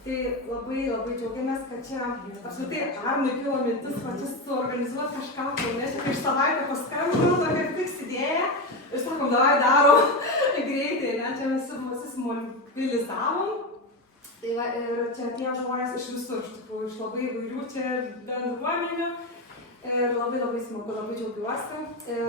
Tai labai džiaugiamės, kad čia apskritai Arnui kilo mintis, kad jis suorganizuot kažką Kaune, čia prieš savaitę paskambino, tokia fiks idėja ir sakom, davai darom greitai, ne, čia visi mobilizavom. Tai va, ir čia tie žmonės iš visur, iš tikrųjų, iš labai įvairių čia bendruomenių. Ir labai smagu, labai džiaugiuosi. Ir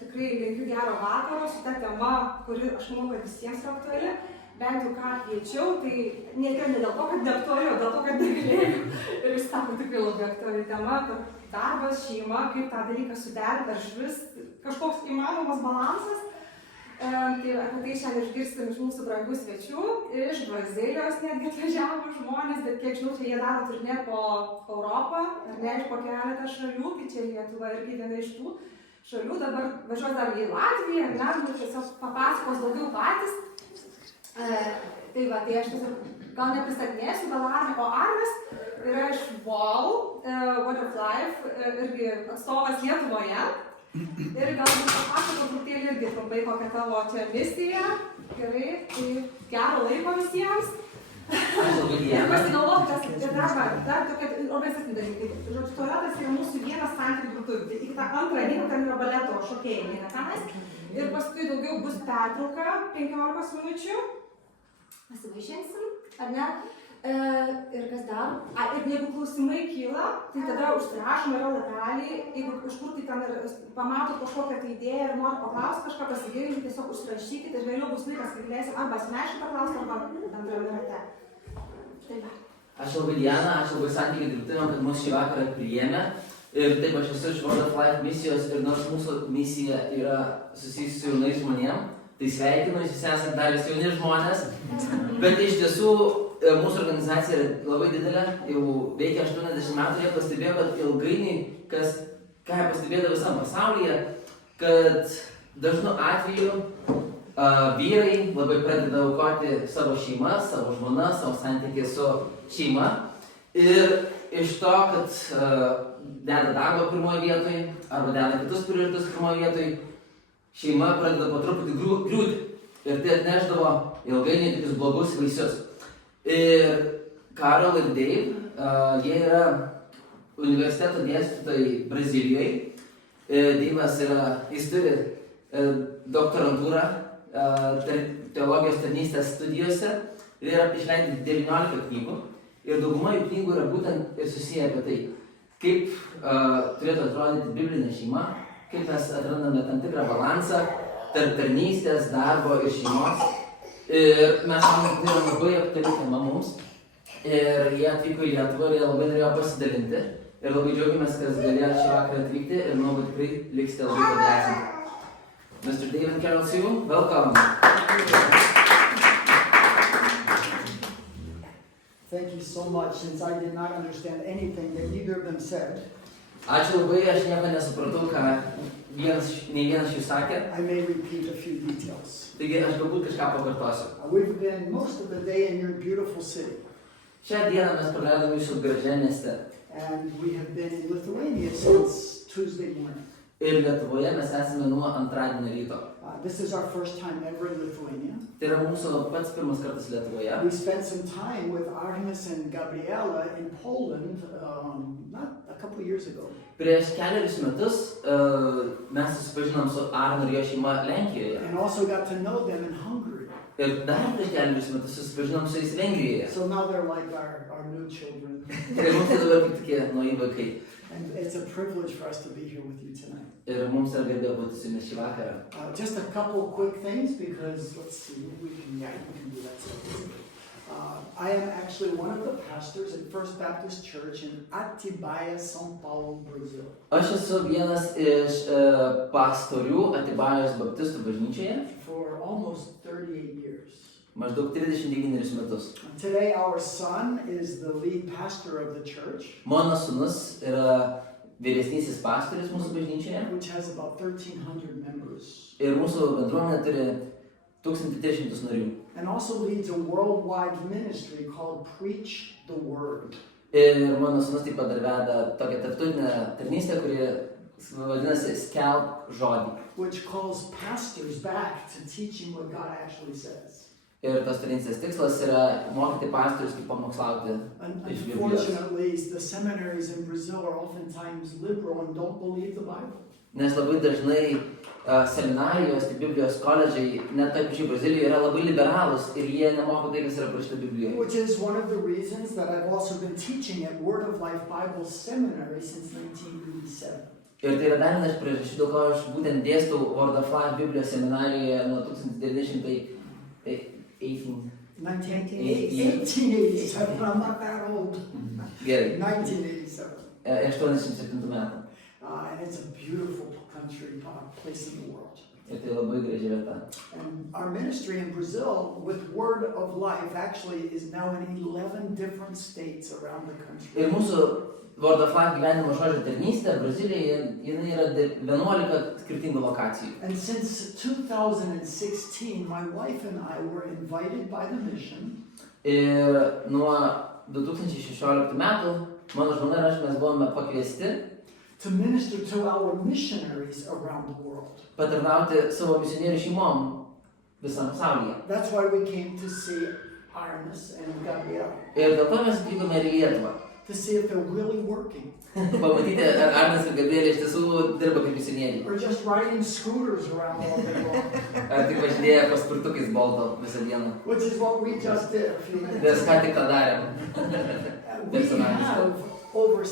tikrai linkiu gero vakaro su ta tema, kuri aš manau, kad visiems yra aktuali. Bent jau ką kviečiau, tai ne dėl to, kad neaktualiu, dėl to, kad negalėjau. Ir jis sako tikrai labai aktuali tema, kad darbas, šeima, kaip tą dalyką suderinti, ar išvis kažkoks įmanomas balansas. Tai apie tai šiandien išgirsim iš mūsų brangių svečių, iš Brazilijos netgi atvažiavo žmonės, bet kiek žinau, čia jie daro turnė po Europą, ar ne, po keletą šalių, tai čia Lietuva irgi viena iš tų šalių, dabar važiuos dar į Latviją, ar ne, tiesiog papasakos daugiau patys. Tai va, tai aš tiesiog gal nepristatinėsiu, gal Arnas, o Arnas yra iš WOW, Word of Life, irgi atstovas Lietuvoje. Ir galbūt papasakot truputėlį irgi trumpai, kokia tavo čia misija. Gerai, tai gero laiko visiems. Ir pasigalvokit, dar tokia organizacinė dalykai. Žodžiu, tualetas yra mūsų vienas santykių virtuvė. Tai iki tą antrą dieną ten yra baleto šokėjai, ne tenais. Ir paskui daugiau bus pertrauka 15 minučių. Pasivaišinsim, ar ne? Ir kas dar? Ir jeigu klausimai kyla, tai tada užsirašom, yra lapeliai. Jeigu kažkur tai ten pamatot kažkokią tai idėją ir nori paklausti kažką, pasigilinti, tiesiog užsirašykit ir vėliau bus laikas, kai galėsim arba asmeniškai paklausti, arba bendrame rate. Štai va. Aš labai Diana, aš labai santykiai dirbtuvėm, kad mus šį vakarą priėmė. Ir taip aš esu iš Word of Life misijos ir nors mūsų misija yra susijusi su jaunais žmonėm, tai sveikinu, jūs esate dar vis jauni žmonės, bet iš tiesų mūsų organizacija yra labai didelė, jau veikia 80 metų, jie pastebėjo, kad ilgainiui, ką jie pastebėjo visam pasaulyje, kad dažnu atveju vyrai labai pradeda aukoti savo šeimą, savo žmoną, savo santykį su šeima ir iš to, kad deda darbą pirmoje vietoje arba deda kitus prioritus pirmoje vietoje, šeima pradeda po truputį griūti ir tai atnešdavo ilgainiui tokius blogus vaisius. Ir Karol ir Dave, jie yra universiteto dėstytojai Brazilijoje. Dave'as jis turi doktorantūrą teologijos tarnystės studijose ir yra išleidę 19 knygų. Ir dauguma jų knygų yra būtent ir susiję apie tai, kaip turėtų atrodyti biblinė šeima, kaip mes atrandame tam tikrą balansą tarp tarnystės, darbo ir šeimos. Ir mes manome, kad tai yra labai aktuali tema mums. Ir jie atvyko į Lietuvą ir jie labai norėjo pasidalinti. Ir labai džiaugiamės, kad galėjo šį vakarą atvykti ir manau, kad tikrai liksite labai padrąsinti. Mr. Dave and Carol Sue, welcome. Thank you so much, since I did not understand anything that either of them said. Ačiū labai, aš nieko nesupratau, ką nei vienas iš jų sakė. I may repeat a few details. Taigi aš galbūt kažką pakartosiu. We've been most of the day in your beautiful city. Šią dieną mes praleidome jūsų gražiame mieste. And we have been in Lithuania since Tuesday morning. Ir Lietuvoje mes esame nuo antradienio ryto. This is our first time ever in Lithuania. Tai yra mūsų pats pirmas kartas Lietuvoje. We spent some time with Arnis and Gabriela in Poland not a couple of years ago. Prieš keliarius metus mes susipažinom su Arnu ir jo šeima Lenkijoje. And also got to know them in Hungary. Ir dar prieš keliarius metus susipažinom su jais Vengrijoje. So now they're like our new children. Ir mums tai dabar kaip tokie nauji vaikai. And it's a privilege for us to be here with you tonight. Ir mums yra garbė būti su jumis šį vakarą. Just a couple quick things because let's see, we can do that stuff. I am actually one of the pastors at First Baptist Church in Atibaia, São Paulo, Brazil. Aš esu vienas iš pastorių Atibajos Baptistų bažnyčioje. For almost 38 years. Maždaug 39 metus. Today our son is the lead pastor of the church. Mano sūnus yra vyresnysis pastorius mūsų bažnyčioje. Which has about 1,300 members. Ir mūsų bendruomenė turi 1300 narių. And also leads a worldwide ministry called Preach the Word. Ir mano sūnus taip pat dar veda tokią tarptautinę tarnystę, kuri vadinasi Skelbk žodį. Which calls pastors back to teaching what God actually says. Ir tos tarnystės tikslas yra mokyti pastorius, kaip pamokslauti iš Biblijos. Unfortunately, the seminaries in Brazil are oftentimes liberal and don't believe the Bible. Nes labai dažnai seminarijos, tai Biblijos koledžai, net taip pačiai Brazilijoje, yra labai liberalūs ir jie nemoko tai, kas yra parašyta Biblijoje. Which is one of the reasons that I've also been teaching at Word of Life Bible Seminary since 1987. Ir tai yra dar vienas priežasčių, dėl ko aš būtent dėstau Word of Life Biblijos seminarijoje nuo 1918. 1987, I'm not that old. Gerai. 1987. 87 metų. And it's a beautiful country, place in the world. Ir tai labai graži vieta. And our ministry in Brazil with Word of Life actually is now in 11 different states around the country. Ir mūsų Word of Life gyvenimo žodžio tarnystė Brazilijoje, jinai yra 11 skirtingų lokacijų. And since 2016, my wife and I were invited by the mission. Ir nuo 2016 metų mano žmona ir aš mes buvome pakviesti to minister to our missionaries around the world. Patarnauti savo misionierių šeimom visam pasaulyje. That's why we came to see Arnes and Gabriel. Ir dėl to mes atvykome ir į Lietuvą. To see if they're really working. Pamatyti, ar Arnas ir Gabrielė iš tiesų dirba kaip misionieriai. Or just riding scooters around all day long. Ar tik važinėja paspirtukais Bolto visą dieną. Which is what we just did a few minutes Mes ago. ką tik tą darėm. We have over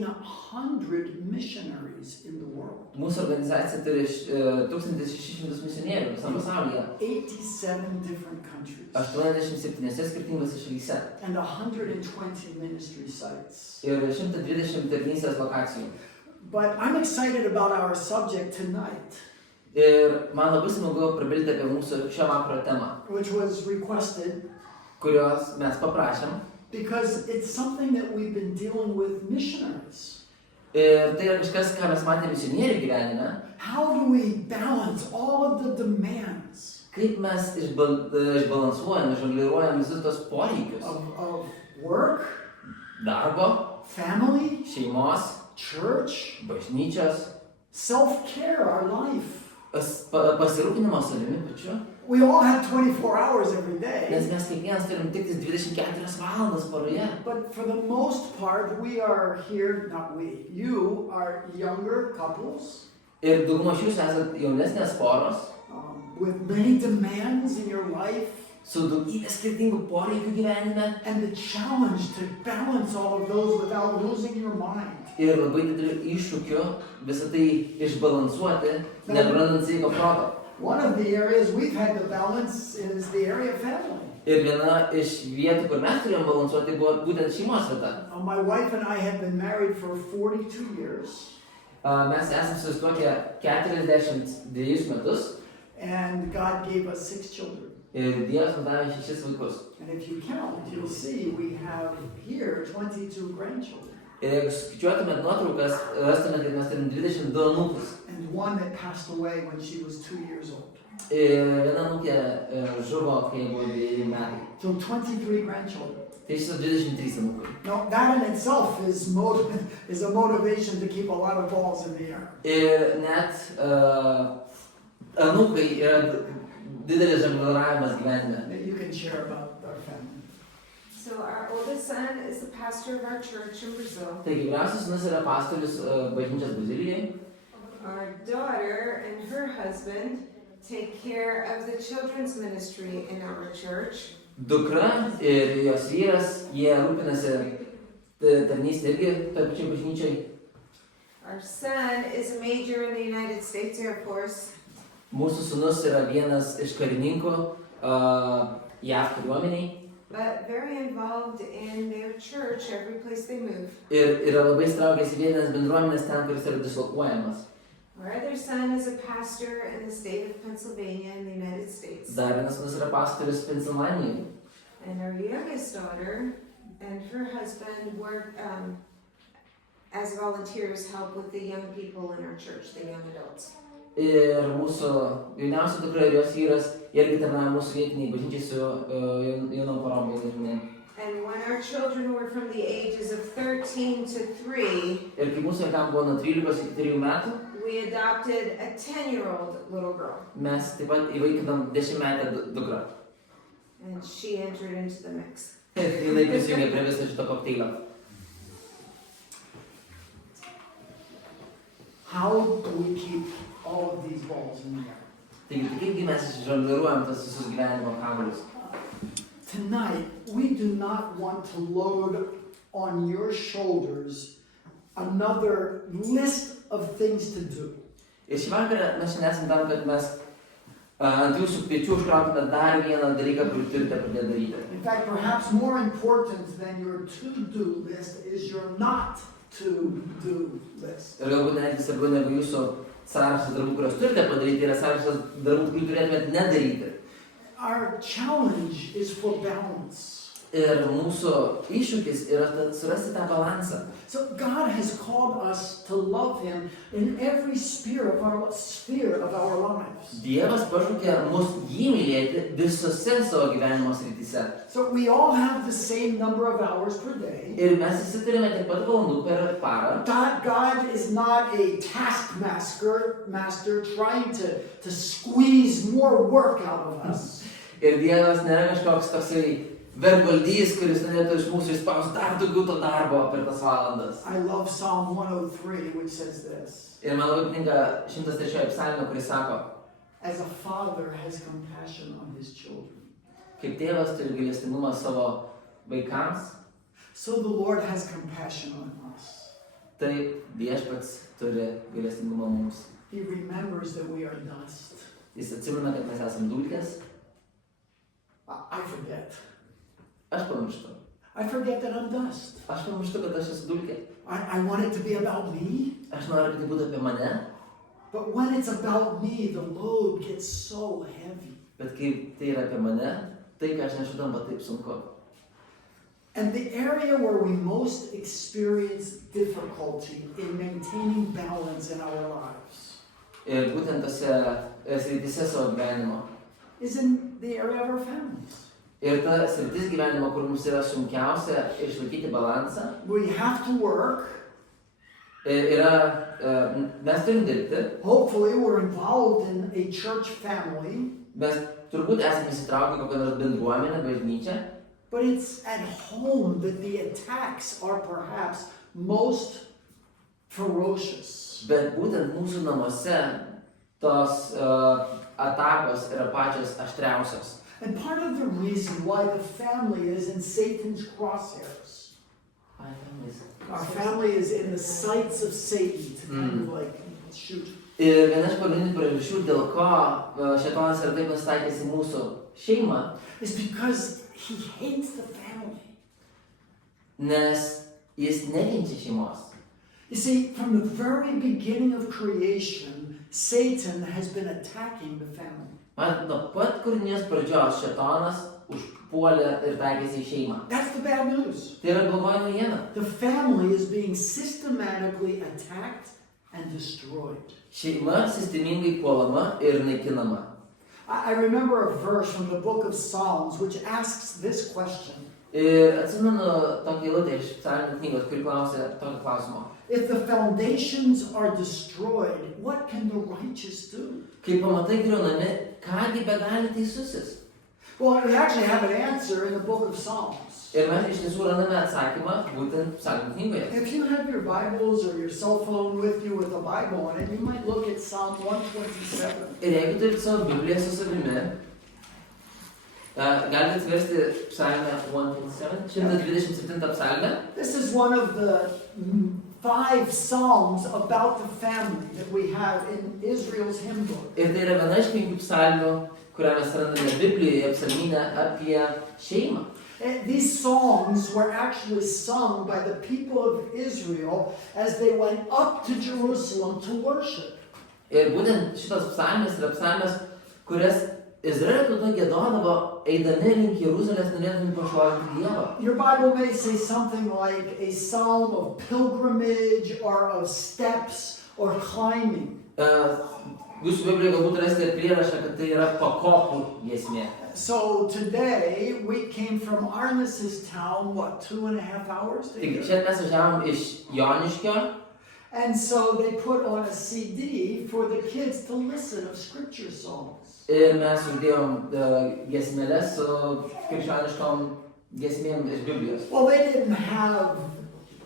1,600 missionaries in the world. Mūsų organizacija turi 1600 misionierių visam pasaulyje. 87 different countries. 87 skirtingose šalyse. And 120 ministry sites. Ir 120 tarnystės lokacijų. But I'm excited about our subject tonight. Ir man labai smagu prabilti apie mūsų šio vakaro temą, Which was requested. kurios mes paprašėm. Because it's something that we've been dealing with missionaries. Ir tai yra kažkas, ką mes matėme misionierių gyvenime. How do we balance all of the demands Kaip mes išbalansuojame, žongliruojame visus tos poreikius. of work, Darbo, family, šeimos, church, bažnyčios, self-care, our life. pasirūpinimo savimi pačiu. We all have 24 hours every day. Nes mes kiekvienas turim tik 24 valandas paroje. But for the most part, we are here, not we, you are younger couples Ir dauguma iš jūsų esat jaunesnės poros, with many demands in your life. su daugybė skirtingų poreikių gyvenime. And the challenge to balance all of those without losing your mind. Ir labai dideliu iššūkiu visą tai išbalansuoti, neprarandant sveiko proto. One of the areas we've had to balance is the area of family. Ir viena iš vietų, kur mes turėjom balansuoti, buvo būtent šeimos vieta. My wife and I have been married for 42 years. Mes esame susituokę 42 metus And God gave us 6 children. ir Dievas mums davė 6 vaikus. And if you count, you'll see we have here 22 grandchildren. Ir jeigu skaičiuotumėt nuotraukas, rastumėt, kad mes turim 22 anūkus. And one that passed away when she was 2 years old. Ir viena anūkė žuvo, kai buvo 2 metai. So 23 grandchildren. Tai iš viso 23 anūkai. Now, that in itself is a motivation to keep a lot of balls in the air. Ir net anūkai yra didelis žongliravimas gyvenime. That you can share about our family. So our oldest son is the pastor of our church in Brazil. Tai gyviausias sūnus yra pastorius bažnyčios Brazilijoje. Our daughter and her husband take care of the children's ministry in our church. Dukra ir jos vyras, jie rūpinasi tarnystę irgi toje pačioje bažnyčioje. Our son is a major in the United States Air Force. Mūsų sūnus yra vienas iš karininkų JAV kariuomeniai. But very involved in their church every place they move. Ir yra labai įstraukęs į vietinės bendruomenės ten, kuris yra dislokuojamas. Our other son is a pastor in the state of Pennsylvania in the United States. Dar vienas sūnus yra pastorius Pensilvanijoje. And our youngest daughter and her husband work as volunteers, help with the young people in our church, the young adults. Ir mūsų jauniausia dukra ir jos vyras irgi tarnauja mūsų vietiniai bažnyčiai su jaunom porom jauniem. And when our children were from the ages of 13 to 3, Ir kai mūsų vaikam buvo nuo 13 iki 3 metų, we adopted a 10-year-old little girl. mes taip pat įvaikinom 10-metę dukrą. And she entered into the mix. Ir jinai prisijungė prie viso šito kokteilio. How do we keep all of these balls in the air? Taigi, kaipgi mes žongliruojam tas visus gyvenimo kamuolius? Tonight, we do not want to load on your shoulders another list of things to do. Ir šį vakarą mes šiandien esam tam, kad mes ant jūsų pečių užkrautume dar vieną dalyką, kurį turite pradėti daryti. In fact, perhaps more important than your to-do list is your not to-do list. Ir galbūt netgi svarbiau negu jūsų sąrašas darbų, kuriuos turite padaryti, yra sąrašas darbų, kurių turėtumėte nedaryti. Our challenge is for balance. Ir mūsų iššūkis yra surasti tą balansą. So God has called us to love Him in every sphere of our lives. Dievas pašaukė mus jį mylėti visose savo gyvenimo srityse. So we all have the same number of hours per day. Ir mes visi turime tiek pat valandų per parą. God is not a taskmaster trying to squeeze more work out of us. Ir Dievas nėra kažkoks toksai vergvaldys, kuris norėtų iš mūsų išspausti dar daugiau to darbo per tas valandas. I love Psalm 103, which says this. Ir man labai patinka 103 psalmė, kuris sako, As a father has compassion on his children, kaip tėvas turi gailestingumą savo vaikams, so the Lord has compassion on us. taip Viešpats turi gailestingumą mums. He remembers that we are dust. Jis atsimena, kad mes esame dulkės. I forget. Aš pamirštu. I forget that I'm dust. Aš pamirštu, kad aš esu dulkė. I want it to be about me, Aš noriu, kad tai būtų apie mane, but when it's about me, the load gets so heavy. bet kai tai yra apie mane, tai, ką aš nešu, tampa taip sunku. And the area where we most experience difficulty in maintaining balance in our lives Ir būtent tose srityse savo gyvenimo. is in the area of our families. Ir ta sritis gyvenimo, kur mums yra sunkiausia išlaikyti balansą, We have to work. mes turim dirbti, Hopefully we're involved in a church family, mes turbūt esame įsitraukę kokią nors bendruomenę, bažnyčią, but it's at home that the attacks are perhaps most ferocious. bet būtent mūsų namuose tos atakos yra pačios aštriausios. And part of the reason why the family is in Satan's crosshairs, our family is in the sights of Satan to kind of like shoot. Ir viena iš pagrindinių priežasčių, dėl ko šėtonas yra taip nusitaikęs į mūsų šeimą, is because he hates the family. nes jis nekenčia šeimos. You see, from the very beginning of creation, Satan has been attacking the family. Man nuo pat kūrinijos pradžios šėtonas užpuolė ir taikėsi į šeimą. That's the bad news. Tai yra blogoji naujiena. The family is being systematically attacked and destroyed. Šeima sistemingai puolama ir naikinama. I remember a verse from the book of Psalms which asks this question. Ir atsimenu tokį eilutę iš psalmių knygos, kuri klausė tokį klausimą. If the foundations are destroyed, what can the righteous do? Kai pamatai griaunami, kągi begali teisusis? Well, we actually have an answer in the book of Psalms. Ir mes iš tiesų randame atsakymą būtent psalmių knygoje. If you have your Bibles or your cell phone with you with a Bible on it, you might look at Psalm 127. Ir jeigu turite savo Bibliją su savimi, galite atsiversti psalmę 127 psalmę. This is one of the 5 psalms about the family that we have in Israel's hymn book. Ir tai yra viena iš 5 psalmių, kurią mes randame Biblijoje, psalmyne apie šeimą. These songs were actually sung by the people of Israel as they went up to Jerusalem to worship. Ir būtent šitos psalmės yra psalmės, kurias Izraelio tauta giedodavo, eidami link Jeruzalės, norėdami pašlovinti Dievą. Your Bible may say something like a psalm of pilgrimage or of steps or climbing. Jūsų Biblijoje galbūt rasite prierašą, kad tai yra pakopų giesmė. So today we came from Arnes's town, 2.5 hours? Taigi, šiandien mes važiavom iš Joniškio. And so they put on a CD for the kids to listen of scripture songs. Ir mes uždėjom giesmeles su krikščioniškom giesmėm iš Biblijos. Well, they didn't have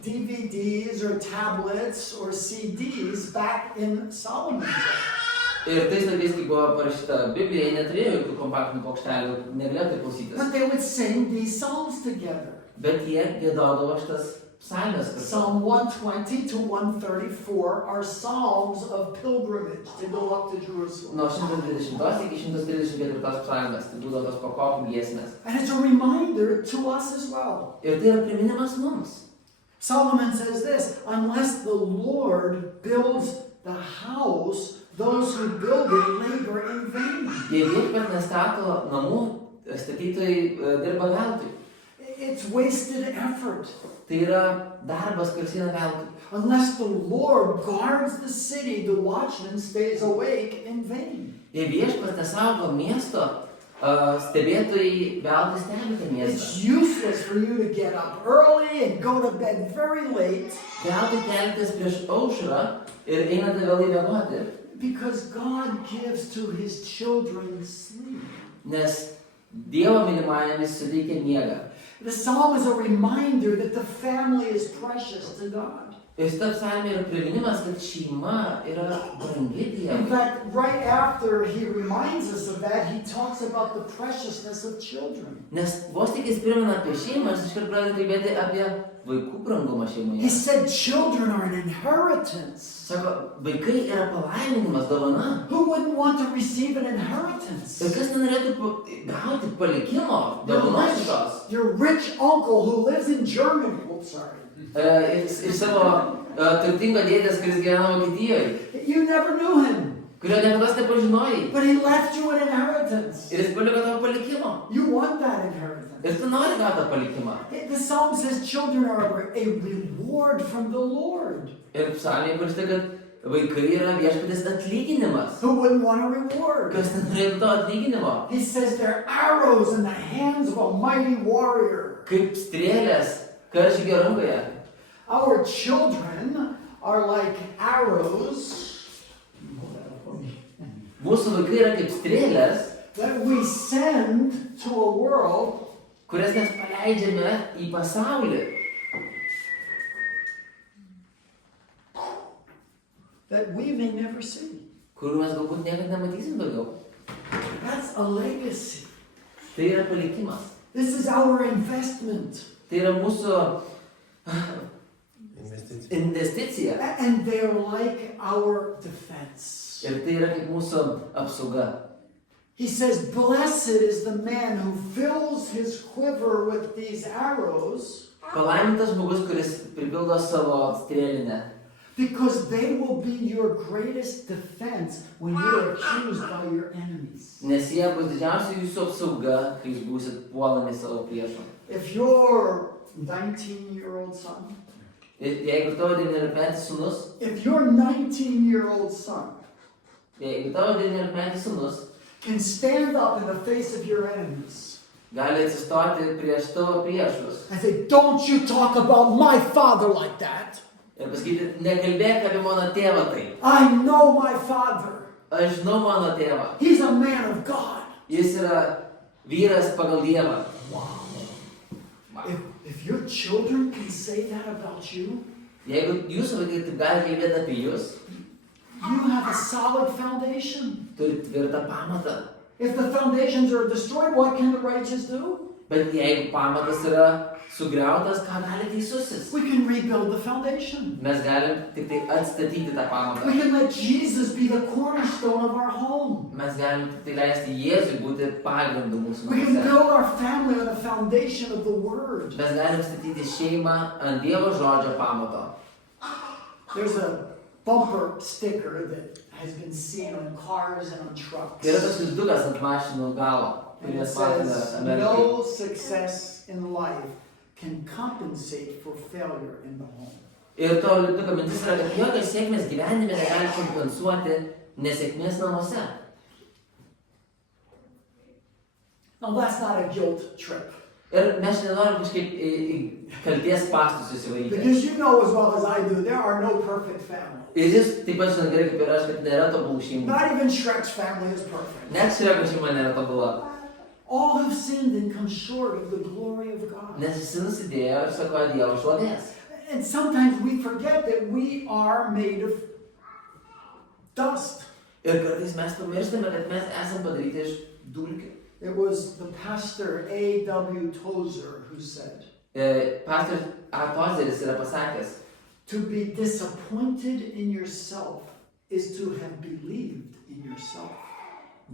DVDs or tablets or CDs back in Solomon's day. Ir tais laikais, kai buvo parašyta Biblija, jie neturėjo jokių kompaktinių plokštelių, negalėjo tai klausytis. But they would sing these psalms together. Bet jie giedodavo šitas psalmes kartu. Psalm 120 to 134 are psalms of pilgrimage to go up to Jerusalem. Nuo 120 iki 134 psalmes, tai būdavo tos pakopų giesmės. And it's a reminder to us as well. Ir tai yra priminimas mums. Solomon says this, unless the Lord builds the house, those who build it labor in vain. Jei viešpat nestato namų, statytojai dirba veltui. It's wasted effort. Tai yra darbas, kuris eina veltui. Unless the Lord guards the city, the watchman stays awake in vain. Jei viešpas nesaugo miesto, stebėtojai veltui stebi tą miestą. It's useless for you to get up early and go to bed very late. Veltui keltis prieš aušrą ir einate vėlai miegoti. Because God gives to his children sleep. Nes Dievo mylimajam jis suteikia miegą. The psalm is a reminder that the family is precious to God. Ir šita psalmė yra priminimas, kad šeima yra brangi In Dievui. fact, right after he reminds us of that, he talks about the preciousness of children. Nes vos tik jis primena apie šeimą, jis iškart pradeda kalbėti apie vaikų brangumą He šeimoje. said children are an inheritance. Sako, vaikai yra palaiminimas, dovana. Who wouldn't want to receive an inheritance? Ir kas nenorėtų gauti palikimo, dovanos šitos? Your rich uncle who lives in Germany. Oops, sorry. Iš savo turtingo dėdės, kuris gyvena Vokietijoje, You never knew him, kurio niekada nepažinojai. but he left you an inheritance. Ir jis paliko tavo palikimą. You want that inheritance. Ir tu nori gauti tą palikimą. The psalm says children are a reward from the Lord. Ir psalmėje parašyta, kad vaikai yra viešpatės atlyginimas. Who wouldn't want a reward? Kas nenorėtų to atlyginimo? He says they're arrows in the hands of a mighty warrior. Kaip strėlės karžygio rankoje. Our children are like arrows Mūsų vaikai yra kaip strėlės, that we send to a world kurias mes paleidžiame į pasaulį, that we may never see. kurių mes galbūt niekada nematysim daugiau. That's a legacy. Tai yra palikimas. This is our investment. Tai yra mūsų investicija. And they're like our defense. Ir tai yra kaip mūsų apsauga. He says, blessed is the man who fills his quiver with these arrows, Palaimintas žmogus, kuris pripildo savo strėlinę. because they will be your greatest defense when you're accused by your enemies. Nes jie bus didžiausia jūsų apsauga, kai jūs būsit puolami savo priešo. If your 19-year-old son, Ir jeigu tavo 19-metis sūnus, if your 19-year-old son jeigu tavo 19-metis sūnus can stand up in the face of your enemies gali atsistoti prieš tavo priešus and say, don't you talk about my father like that. ir pasakyti, nekalbėk apie mano tėvą taip. I know my father. Aš žinau mano tėvą. He's a man of God. Jis yra vyras pagal Dievą. If your children can say that about you, Jeigu jūsų vaikai taip gali kalbėti apie jūs, you have a solid foundation. turite tvirtą pamatą. If the foundations are destroyed, what can the righteous do? Bet jeigu pamatas yra sugriautas, ką gali teisusis? We can rebuild the foundation. Mes galim tik tai atstatyti tą We pamatą. can let Jesus be the cornerstone of our home. Mes galim tik tai leisti Jėzui būti pagrindu mūsų We can namuose. build our family on the foundation of the Word. Mes galim statyti šeimą ant Dievo žodžio pamato. There's a bumper sticker that has been seen on cars and on trucks. Tai yra tas lizdukas ant mašinų galo, And kurį it mes matome says, Amerikoje. no success in life can compensate for failure in the home. Ir to lizduko mintis yra, kad jokios sėkmės gyvenime negali kompensuoti nesėkmės namuose. Now that's not a guilt trip. Ir mes nenorim kažkaip į kalties pastus įsivaikyti. Because you know as well as I do, there are no perfect families. Ir jis taip pat žino gerai kaip ir aš, kad nėra tobulų šeimų. Not even Shrek's family is perfect. Net Šreko šeima nėra tobula. All have sinned and come short of the glory of God. Nes visi nusidėjo ir sako Dievo šlovės. And sometimes we forget that we are made of dust. Ir kartais mes pamirštame, kad mes esame padaryti iš dulkių. It was the pastor A.W. Tozer who said, Pastorius A. Tozeris yra pasakęs, to be disappointed in yourself is to have believed in yourself.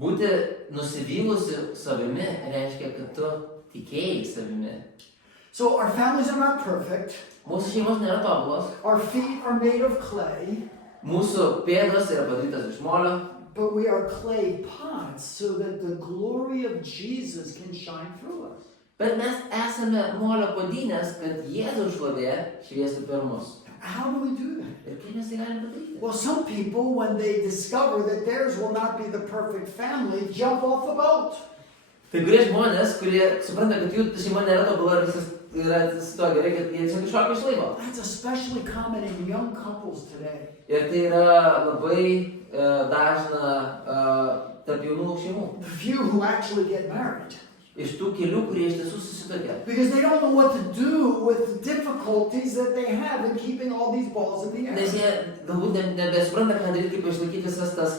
būti nusivylusi savimi reiškia, kad tu tikėjai savimi. So our families are not perfect. Mūsų šeimos nėra tobulos, Our feet are made of clay, mūsų pėdos yra padarytos iš molio, but we are clay pots so that the glory of Jesus can shine through us. bet mes esame molio puodynės, kad Jėzaus šlovė šviestų per mus. How do we do that? Ir kaip mes tai galim padaryti? Well, some people, when they discover that theirs will not be the perfect family, jump off the boat. Kai kurie žmonės, kurie supranta, kad jų šeima nėra tobula ir viskas yra su to gerai, kad jie tiesiog iššoka iš laivo. That's especially common in young couples today. Ir tai yra labai dažna tarp jaunų šeimų. The few who actually get married. Iš tų kelių, kurie iš tiesų susituokia. Because they don't know what to do with the difficulties that they have in keeping all these balls in the air. Nes jie galbūt nebesupranta, ką daryti, kaip išlaikyti visas tas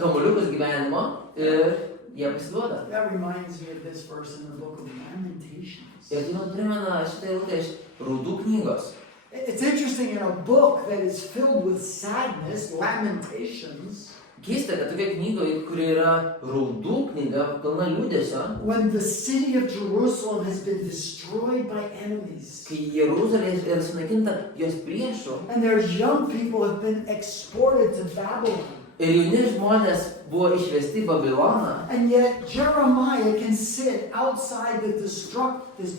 kamuoliukus gyvenimo ir jie pasiduoda. That reminds me of this verse in the book of Lamentations. Ir tai man primena šitą eilutę iš Raudų knygos. It's interesting, in a book that is filled with sadness, Lamentations, Keista, kad tokia knyga, kuri yra Raudų knyga, pilna liūdesio, when the city of Jerusalem has been destroyed by enemies, kai Jeruzalė yra sunaikinta jos priešų and their young people have been exported to Babylon. ir jauni žmonės buvo išvesti į Babiloną. And yet Jeremiah can sit outside this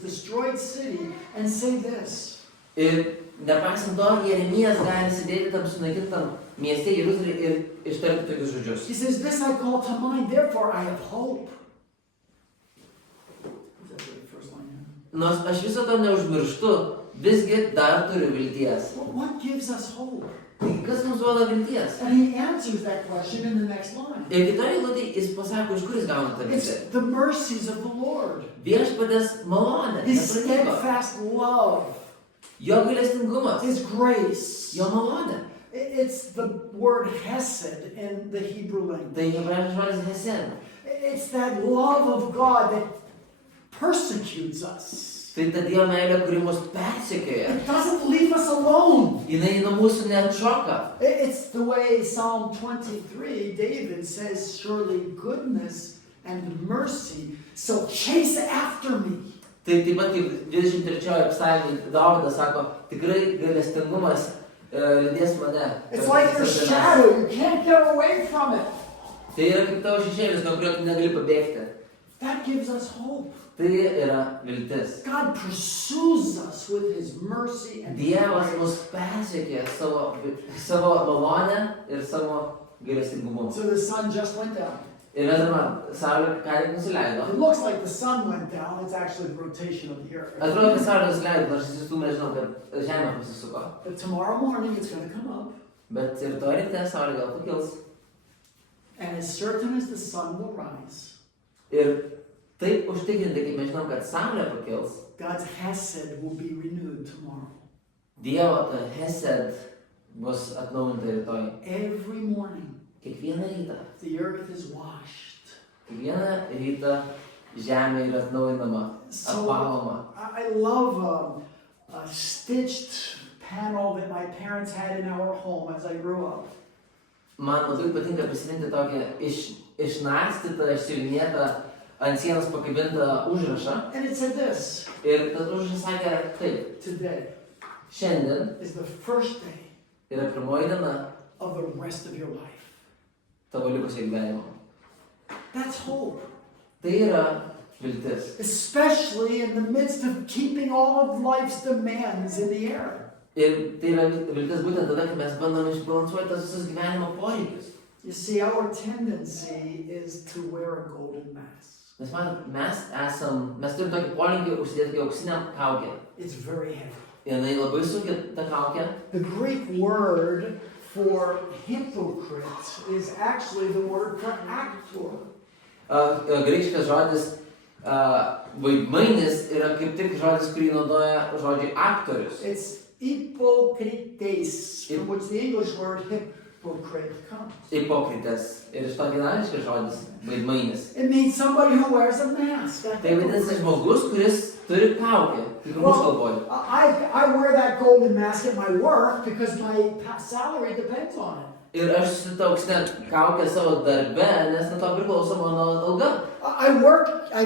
destroyed city and say this. Ir nepaisant to, Jeremijas gali sėdėti tam sunaikintam mieste Jeruzalė ir ištarti tokius žodžius. He says, this I call to mind, therefore I have hope. Is that the first line here? Nors aš viso to neužmirštu, visgi dar turiu vilties. Well, what gives us hope? Tai kas mums duoda vilties? And he answers that question in the next line. Ir kitoje eilutėje jis pasako, iš kur jis gauna tą viltį. It's the mercies of the Lord. Viešpaties malonė, His nepratyko. steadfast love. Jo gailestingumas, His grace. jo malonė. It's the word hesed in the Hebrew language. Tai hebrajiškas žodis hesed. It's that love of God that persecutes us. Tai ta Dievo meilė, kuri mus persekioja. It doesn't leave us alone. Jinai nuo mūsų neatšoka. It's the way Psalm 23, David says, surely goodness and mercy shall chase after me. Tai taip pat kaip 23 psalmė Davidas sako, tikrai gailestingumas lydės mane. It's like your shadow, you can't get away from it. Tai yra kaip tavo šešėlis, nuo kurio tu negali pabėgti. That gives us hope. Tai yra viltis. God pursues us with his mercy and Dievas grace. mus persekioja savo malonę ir savo gailestingumu. So the sun just went down. Ir mes dabar, saulė ką tik nusileido. It looks like the sun went down. It's actually the rotation of the earth. Atrodo, kad saulė nusileido, nors iš tiesų mes žinom, kad žemė pasisuko. But tomorrow morning it's going to come up. Bet ir to ryte saulė gal pakils. And as certain as the sun will rise, Ir taip užtikrinti, kaip mes žinom, kad saulė pakils, God's hesed will be renewed tomorrow. Dievo ta hesed bus atnaujinta rytoj. Every morning, Kiekvieną rytą. the earth is washed. Kiekvieną rytą žemė yra atnaujinama, apvaloma. I love a stitched panel that my parents had in our home as I grew up. Man labai patinka prisiminti tokią išnarstytą, išsiuvinėtą, ant sienos pakabintą užrašą. And it said this, Ir tas užrašas sakė taip. today Šiandien is the first day yra pirmoji diena of the rest of your life. tavo likusio gyvenimo. That's hope. Tai yra viltis. Especially in the midst of keeping all of life's demands in the air. Ir tai yra viltis būtent tada, kai mes bandome išbalansuoti tas visus gyvenimo poreikius. You see, our tendency is to wear a golden mask. Nes mes turim tokį polinkį užsidėti tokį auksinę kaukę. It's very heavy. Jinai labai sunki ta kaukė. The Greek word for hypocrite is actually the word for actor. Graikiškas žodis vaidmainis yra kaip tik žodis, kurį naudoja žodžiai aktorius. It's hypocrites, from which the English word hypocrite comes. Hipokritas. Ir iš to gimtariškas žodis vaidmainis. It means somebody who wears a mask. Tai vadinasi žmogus, kuris turi kaukę. Tik mūsų kalboje. I wear that golden mask at my work because my salary depends on it. Ir aš su ta auksinė kaukė savo darbe, nes nuo to priklauso mano alga. I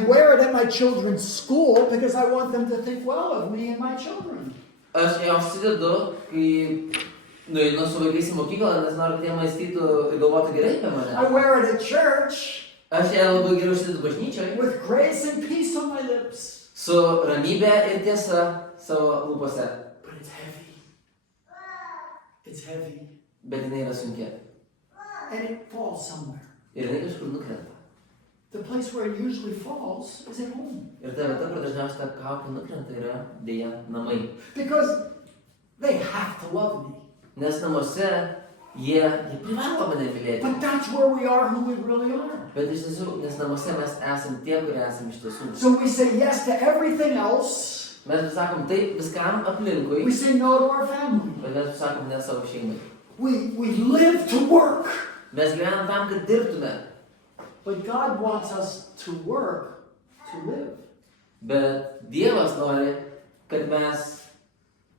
wear it at my children's school because I want them to think well of me and my children. Aš ją užsidedu, kai nueinu su vaikais į mokyklą, nes noriu, kad jie mąstytų ir galvotų gerai apie mane. I wear it at church. Aš ją labai gerai užsidedu bažnyčioje. With grace and peace on my lips. Su ramybė ir tiesa savo lūpose. But it's heavy. It's heavy. Bet jinai yra sunki. And it falls somewhere. Ir jinai kažkur nukrenta. The place where it usually falls is at home. Ir ta vieta, kur dažniausiai ta kaukė nukrenta, yra dėja namai. Because they have to love me. Nes namuose jie privalo mane mylėti. But that's where we are who we really are. Bet iš tiesų, nes namuose mes esam tie, kurie esam iš tiesų. So we say yes to everything else. Mes sakom taip viskam aplinkui, We say no to our family. bet mes sakom ne savo šeimai. We live to work. Mes gyvenam tam, kad dirbtume. But God wants us to work to live. Bet Dievas nori, kad mes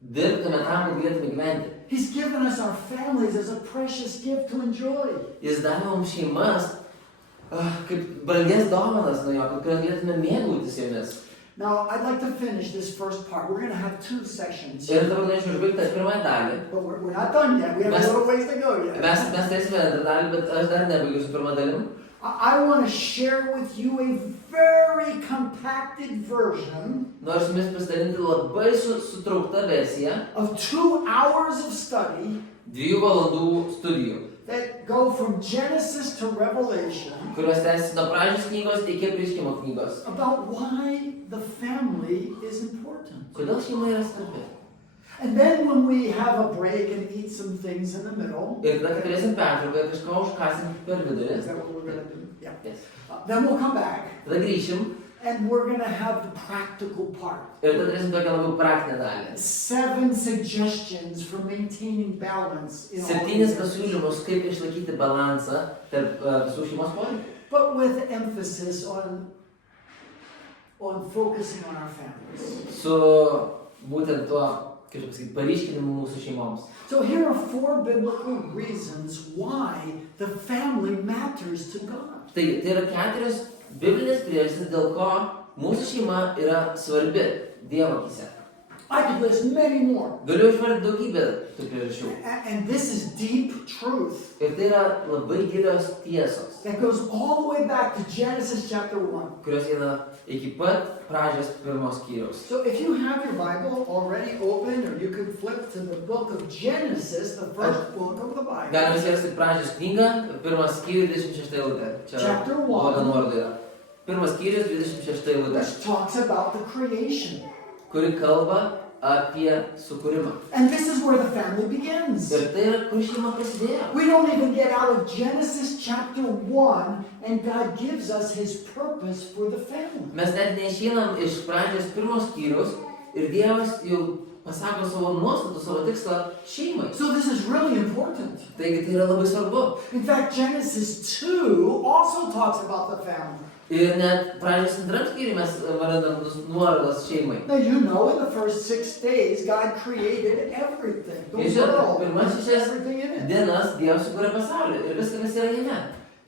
dirbtume tam, kad galėtume gyventi. He's given us our families as a precious gift to enjoy. Jis davė mums šeimas kaip brangias dovanas nuo jo, kad galėtume mėgautis jomis. Now, I'd like to finish this first part. We're going to have 2 sections. Ir dabar norėčiau užbaigti pirmąją dalį. But we're not done yet. We have a little ways to go yet. Mes turėsime antrą dalį, bet aš dar nebaigiu su pirma dalim. I want to share with you a very compacted version Noriu su jumis pasidalinti labai sutraukta versija of 2 hours of study 2 valandų studijų, that go from Genesis to Revelation kurios tęsiasi nuo pradžios knygos iki apreiškimo knygos. about why the family is important. Kodėl šeima yra svarbi? And then when we have a break and eat some things in the middle, Ir tada, kai turėsim pertrauką, kažką užkasim per vidurį. is that what we're going to do? Yeah. Yes. Then we'll come back Tada grįšim and we're going to have the practical part. ir tada turėsim tokią labiau praktinę dalį. 7 suggestions for maintaining balance in all 7 these areas. pasiūlymus, kaip išlaikyti balansą tarp visų šeimos poreikių. But with emphasis on focusing on our families. Su būtent tuo, kaip pasakyti, paryškinimu mūsų šeimoms. So here are 4 biblical reasons why the family matters to God. Tai yra 4 biblinės priežastys, dėl ko mūsų šeima yra svarbi Dievo akyse. I could list many more. Galiu išvardinti daugybę tų priežasčių. And this is deep truth Ir tai yra labai gilios tiesos, that goes all the way back to Genesis chapter 1. kurios eina iki pat pradžios 1 skyriaus. So if you have your Bible already open, or you can flip to the book of Genesis, the first book of the Bible. Galime įsivesti pradžios knygą, 1 skyrius 26 eilutė. Čia Chapter 1. bloga nuoroda yra. 1 skyrius 26 eilutė, Which talks about the creation. kuri kalba apie sukūrimą. And this is where the family begins. Ir tai yra, kur šeima prasidėjo. We don't even get out of Genesis chapter 1, and God gives us His purpose for the family. Mes net neišeinam iš pradžios 1 skyrius ir Dievas jau pasako savo nuostatų, savo tikslą šeimai. So this is really important. Taigi tai yra labai svarbu. In fact, Genesis 2 also talks about the family. Ir net pradžios 2 skyriui mes randam nuorodas šeimai. Now you know in the first 6 days God created everything. The Jūs žinote, world, pirmas and 6 everything in it. dienas Dievas sukūrė pasaulį ir viskas, kas yra jame.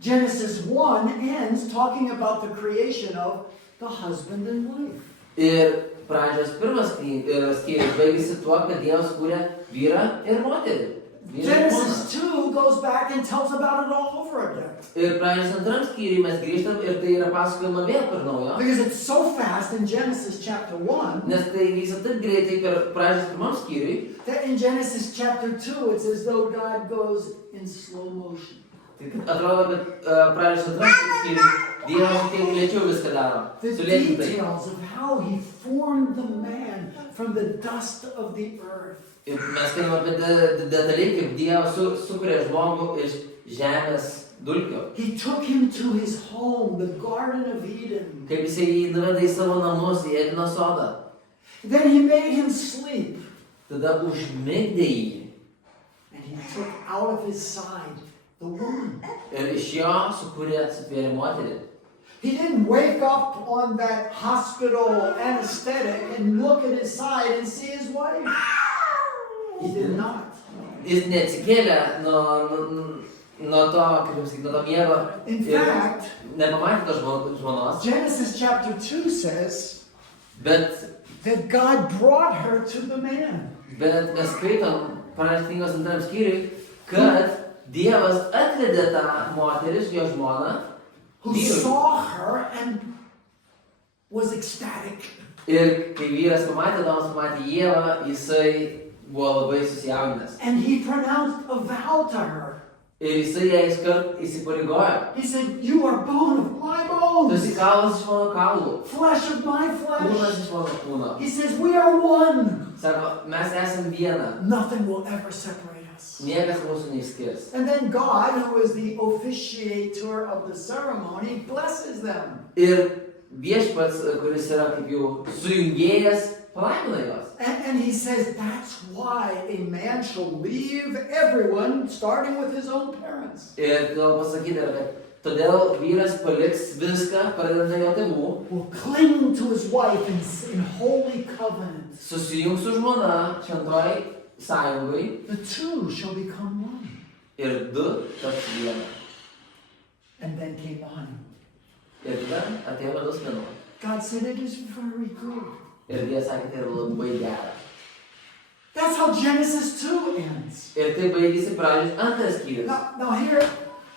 Genesis 1 ends talking about the creation of the husband and wife. Ir pradžios 1 skyrius baigėsi tuo, kad Dievas kūrė vyrą ir moterį. Genesis 2 goes back and tells about it all over again. Ir pradžios 2 skyriui mes grįžtam ir tai yra pasakojama vėl per naujo. Because it's so fast in Genesis chapter 1 Nes tai vyksta taip greitai per pradžios 1 skyriui, that in Genesis chapter 2 it's as though God goes in slow motion. tai atrodo, kad pradžios 2 skyriui Dievas kiek lėčiau viską daro. The Sulėtintai. details of how he formed the man from the dust of the earth. Ir mes kalbame apie detaliai, kaip Dievas sukuria žmogų iš žemės dulkių. He took him to his home, the Garden of Eden. Kaip jisai jį nuveda į savo namus, į Edeno sodą. Then he made him sleep. Tada užmigdė jį. And he took out of his side the woman. Ir iš jo sutvėrė moterį. He didn't wake up on that hospital anesthetic and look at his side and see his wife. He did not. Jis neatsikėlė nuo to, kaip jums sakyti, nuo to miego. In fact, Nepamatė tos žmonos. Genesis chapter 2 says Bet that God brought her to the man. mes skaitom Pranašės knygos 2 skyriui, kad Dievas atvedė tą moteris, jo žmoną, Who vyrui. saw her and was ecstatic. Ir kai vyras pamatė Ievą, jisai buvo labai susijaudinęs. And he pronounced a vow to her. Ir jisai ją iškart įsipareigojo. He said, "You are bone of my Tu bones, esi kaulas iš mano kaulų, flesh of my kūnas flesh." iš mano kūno. He says, "We are one. Sako, mes esam viena. Nothing will ever separate us." Niekas mūsų neišskirs. And then God, who is the officiator of the ceremony, blesses them. Ir viešpats, kuris yra kaip jau sujungėjas, palaimina juos. And he says, "That's why a man shall leave everyone, starting with his own parents. Ir todėl pasakyti yra, kad todėl vyras paliks viską, pradedant nuo jo tėvų, Will cling to his wife in holy covenant. susijungs su žmona šventoj sąjungai The two shall become one." ir du taps viena. And then came the honeymoon. Ir tada atėjo medus mėnuo. God said, "It is very good." Ir Dievas sakė, tai yra labai gera. That's how Genesis 2 ends. Ir tai baigėsi pradžios antras skyrius. Now here,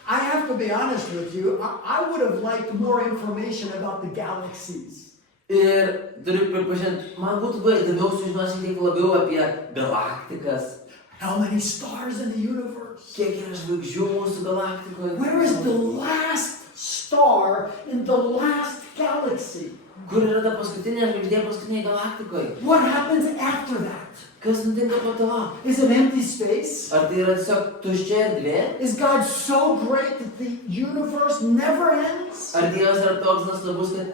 I have to be honest with you. I would have liked more information about the galaxies. Ir turiu pripažinti, man būtų buvę įdomiau sužinoti šiek tiek labiau apie galaktikas. How many stars in the universe? Kiek yra žvaigždžių mūsų galaktikoje? Where is the last star in the last galaxy? Kur yra ta paskutinė žvaigždė paskutinėje galaktikoje? What happens after that? Kas nutinka po to? Is it empty space? Ar tai yra tiesiog tuščia erdvė? Is God so great that the universe never ends? Ar Dievas yra toks nuostabus, kad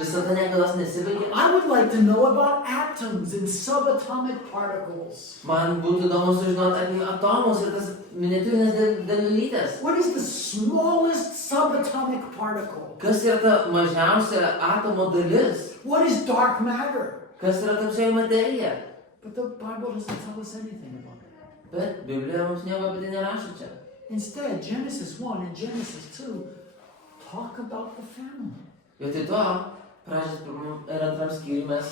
visada niekados nesibaigia? I would like to know about atoms and subatomic particles. Man būtų įdomu sužinoti apie atomus ir tas miniatiūrinės dalelytės. What is the smallest subatomic particle? Kas yra ta mažiausia atomo dalis? What is dark matter? Kas yra tamsioji materija? But the Bible doesn't tell us anything about it. Bet Biblija mums nieko apie tai nerašo čia. Instead, Genesis 1 and Genesis 2 talk about the family. Vietoj to, pradžios pirmam ir antram skyriui mes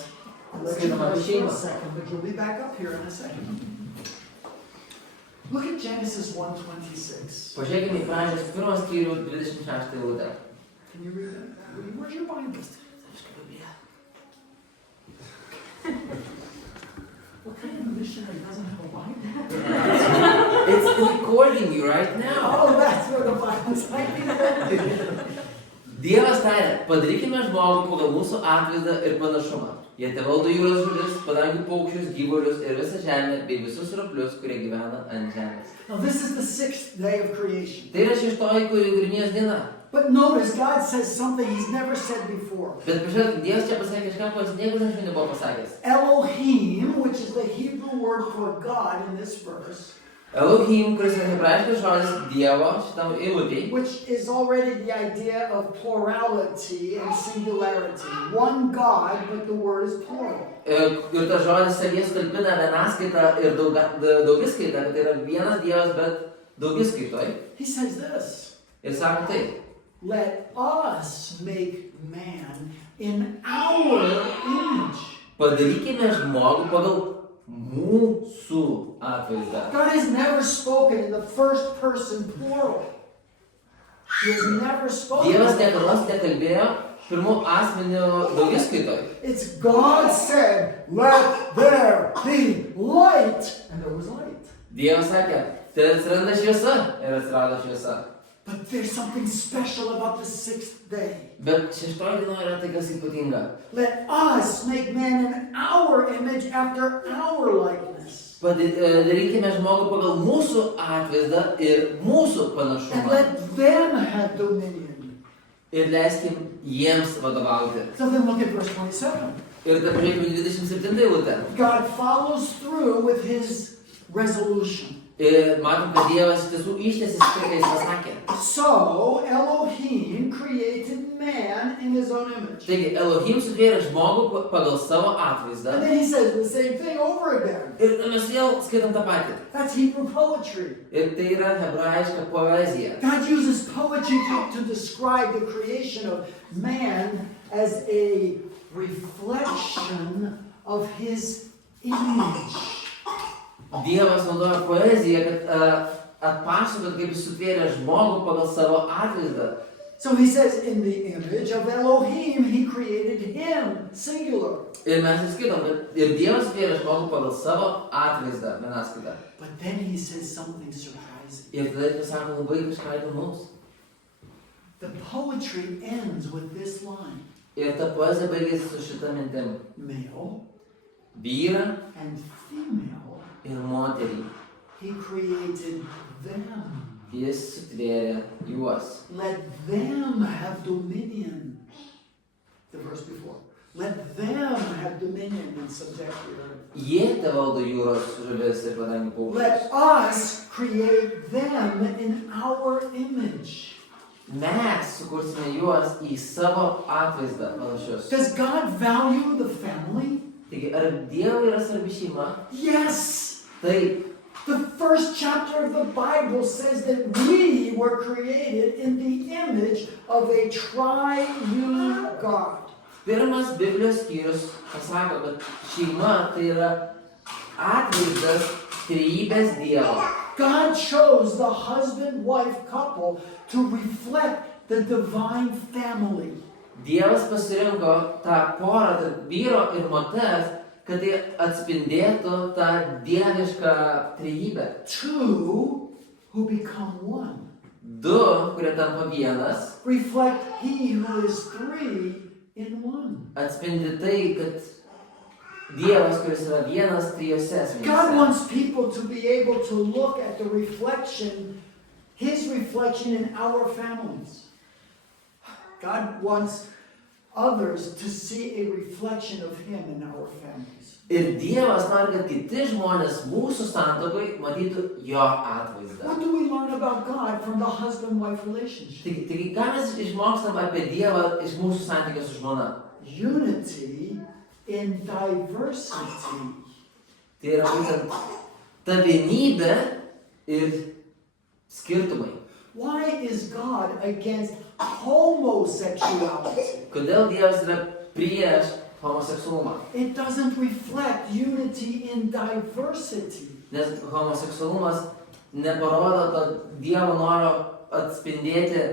I'll let you skaitom know apie for a šeimą. second, but you'll be back up here in a second. Look at Genesis 1:26. Pažiūrėkime į pradžios pirmą skyrių 26 eilutę. Can you read that? Where's your Bible? What kind of missionary doesn't have a Bible? It's recording you right now. Oh, that's where the Bible's like. Dievas tarė, padarykime žmogų pagal mūsų atvaizdą ir panašumą. Jie tevaldo jūros žuvis, padangių paukščius, gyvulius ir visą žemę, bei visus roplius, kurie gyvena ant žemės. Now this is the 6th day of creation. Tai yra šeštoji kūrinijos diena. But notice God says something he's never said before. Bet pažiūrėk, Dievas čia pasakė kažką, ko jis niekas anksčiau nebuvo pasakęs. Elohim, which is the Hebrew word for God in this verse, Elohim, kuris yra hebrajiškas žodis Dievo šitam eilutėj, which is already the idea of plurality and singularity. One God, but the word is plural. ir tas žodis savyje sutalpina vienaskaitą ir daugiskaitą, kad tai yra vienas Dievas, bet daugiskaitoj. He says this, Ir sako tai, "Let us make man in our image." padarykime žmogų pagal mūsų atvaizdą. God has never spoken in the first person plural. He has never spoken. Dievas niekados nekalbėjo pirmų asmenių daugiskaitoj. It's God said, "Let there be light," and there was light. Dievas sakė, tai atsiranda šviesa ir atsirado šviesa. But there's something special about the sixth day. Bet šeštoji diena yra tai, kas ypatinga. Let us make man in our image after our likeness. Darykime žmogų pagal mūsų atvaizdą ir mūsų And panašumą. let them have dominion. Ir leiskim jiems vadovauti. So then look at verse 27. Ir dabar pažiūrėkime 27 eilutę. God follows through with his resolution. Ir matom, kad Dievas iš tiesų ištęsė tai, ką jis pasakė. So Elohim created man in his own image. Taigi, Elohim sutvėrė žmogų pagal savo atvaizdą. And then he says the same thing over again. Ir mes vėl skaitom tą patį. That's Hebrew poetry. Ir tai yra hebrajiška poezija. God uses poetry to describe the creation of man as a reflection of his image. Dievas naudoja poeziją, kad atpasakot, kaip jis sutvėrė žmogų pagal savo atvaizdą. So he says, in the image of Elohim, he created him, singular. Ir mes įskaitom, kad ir Dievas sutvėrė žmogų pagal savo atvaizdą, vienaskaitą. But then he says something surprising. Ir tada jis pasako labai kažką įdomaus. The poetry ends with this line. Ir ta poezija baigėsi su šita mintim. Male Vyrą and female, ir moterį. he created them. Jis sutvėrė juos. Let them have dominion. The verse before. Let them have dominion and subject the earth. Jie te valdo jūros žuvis ir padangių paukščius. Let us create them in our image. Mes sukursime juos į savo atvaizdą panašius. Does God value the family? Taigi, ar Dievui yra svarbi šeima? Yes. Taip. The first chapter of the Bible says that we were created in the image of a triune God. Pirmas Biblijos skyrius pasako, kad šeima tai yra atvaizdas trejybės Dievo. God chose the husband-wife couple to reflect the divine family. Dievas pasirinko tą porą tarp vyro ir moters, kad tai atspindėtų tą dievišką trejybę. Two who become one. Du, kurie tampa vienas, Reflect he who is three in one. atspindi tai, kad Dievas, kuris yra vienas trijose God asmenyse. wants people to be able to look at the reflection, his reflection in our families. God wants others to see a reflection of him in our families. Ir Dievas nori, kad kiti žmonės mūsų santuokoj matytų jo atvaizdą. What do we learn about God from the husband-wife relationship? Taigi, ką mes išmokstam apie Dievą iš mūsų santykio su žmona? Unity in diversity. Tai yra būtent ta vienybė ir skirtumai. Why is God against homosexuality? Kodėl Dievas yra prieš homoseksualumą? It doesn't reflect unity in diversity. Nes homoseksualumas neparodo to Dievo noro atspindėti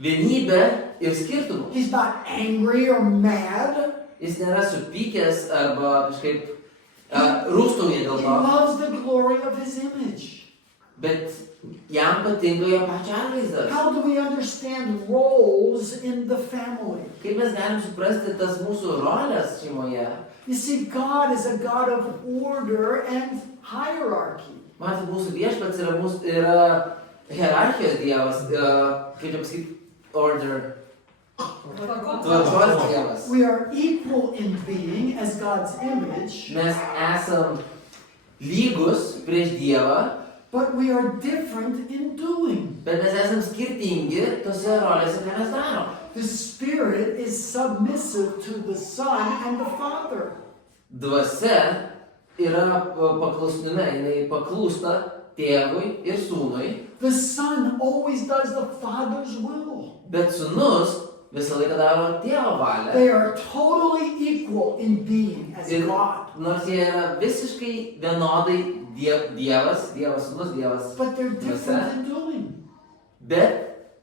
vienybę ir skirtumus. He's not angry or mad. Jis nėra supykęs arba kažkaip rūstauja He dėl to, loves the glory of his image. bet jam patinka jo pačio atvaizdas. How do we understand roles in the family? Kaip mes galim suprasti tas mūsų rolės šeimoje? You see, God is a God of order and hierarchy. Matot, mūsų viešpats yra hierarchijos Dievas, kaip čia pasakyti, order, tvarkos Dievas. We are equal in being as God's image, Mes esam lygus prieš Dievą, but we are different in doing. bet mes esam skirtingi tose rolėse, ką mes darom. The Spirit is submissive to the Son and the Father. Dvasia yra paklusnume, jinai paklūsta tėvui ir sūnui, The Son always does the Father's will. bet sūnus visą laiką daro tėvo valią. They are totally equal in being as Ir God. nors jie yra visiškai vienodai Dievas, sūnus, Dievas, But they're different in doing. bet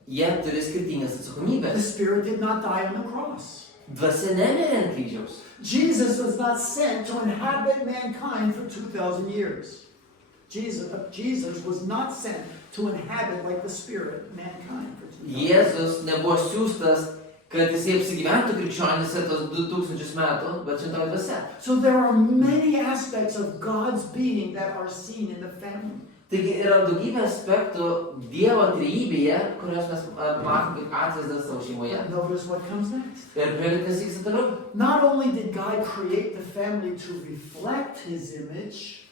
jie turi skirtingas The atsakomybės. Spirit did not die on the cross. Dvasia nemirė ant kryžiaus. Jesus was not sent to inhabit mankind for 2,000 years. Jesus was not sent to inhabit like the Spirit mankind for 2000 years. Jėzus nebuvo siųstas, kad jisai apsigyventų krikščionėse tos 2000 metų, bet šventoji dvasia. So there are many aspects of God's being that are seen in the family. Taigi yra daugybė aspektų Dievo trejybėje, kuriuos mes matome kaip atvaizdą savo šeimoje. Notice what comes next. Ir pažiūrėkite, kas vyksta toliau. Not only did God create the family to reflect His image,